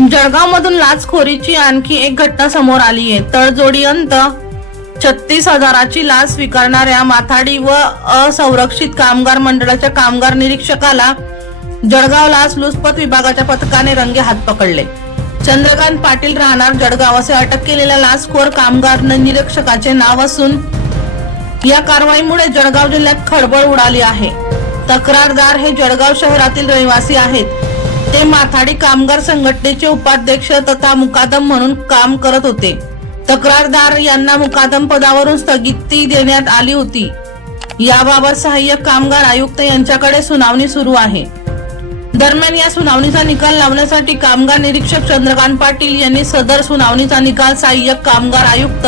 जळगाव मधून लाचखोरीची आणखी एक घटना समोर आली आहे. तळजोडी अंत. छत्तीस हजाराची लाच स्वीकारणाऱ्या माथाडी व असंरक्षित कामगार मंडळाच्या कामगार निरीक्षकाला जळगाव लाच लुचपत विभागाच्या पथकाने रंगे हात पकडले. चंद्रकांत पाटील राहणार जळगाव असे अटक केलेल्या लाचखोर कामगार निरीक्षकाचे नाव असून या कारवाईमुळे जळगाव जिल्ह्यात खळबळ उडाली आहे. तक्रारदार हे जळगाव शहरातील रहिवासी आहेत. ते माथाडी कामगार संघटनेचे उपाध्यक्ष तथा मुकादम म्हणून काम करत होते. तक्रारदार यांना मुकादम पदावरून स्थगिती देण्यात आली होती. याबाबत सहाय्यक कामगार आयुक्त यांच्याकडे सुनावणी सुरू आहे. दरम्यान या सुनावणीचा निकाल लावण्यासाठी कामगार निरीक्षक चंद्रकांत पाटील यांनी सदर सुनावणीचा निकाल सहाय्यक कामगार आयुक्त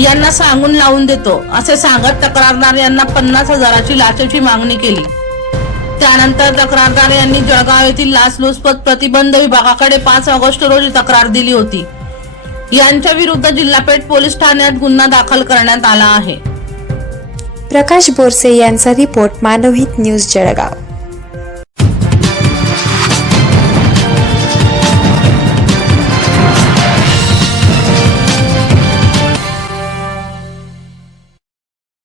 यांना सांगून लावून देतो असे सांगत तक्रारदार यांना पन्नास हजाराची लाचेची मागणी केली. त्यानंतर तक्रारदार यांनी जळगाव येथील लाचलुचपत प्रतिबंध विभागाकडे पाच ऑगस्ट रोजी तक्रार दिली होती. यांच्या विरुद्ध जिल्हापेठ पोलीस ठाण्यात गुन्हा दाखल करण्यात आला आहे. प्रकाश बोरसे यांचा रिपोर्ट मानवहित न्यूज जळगाव.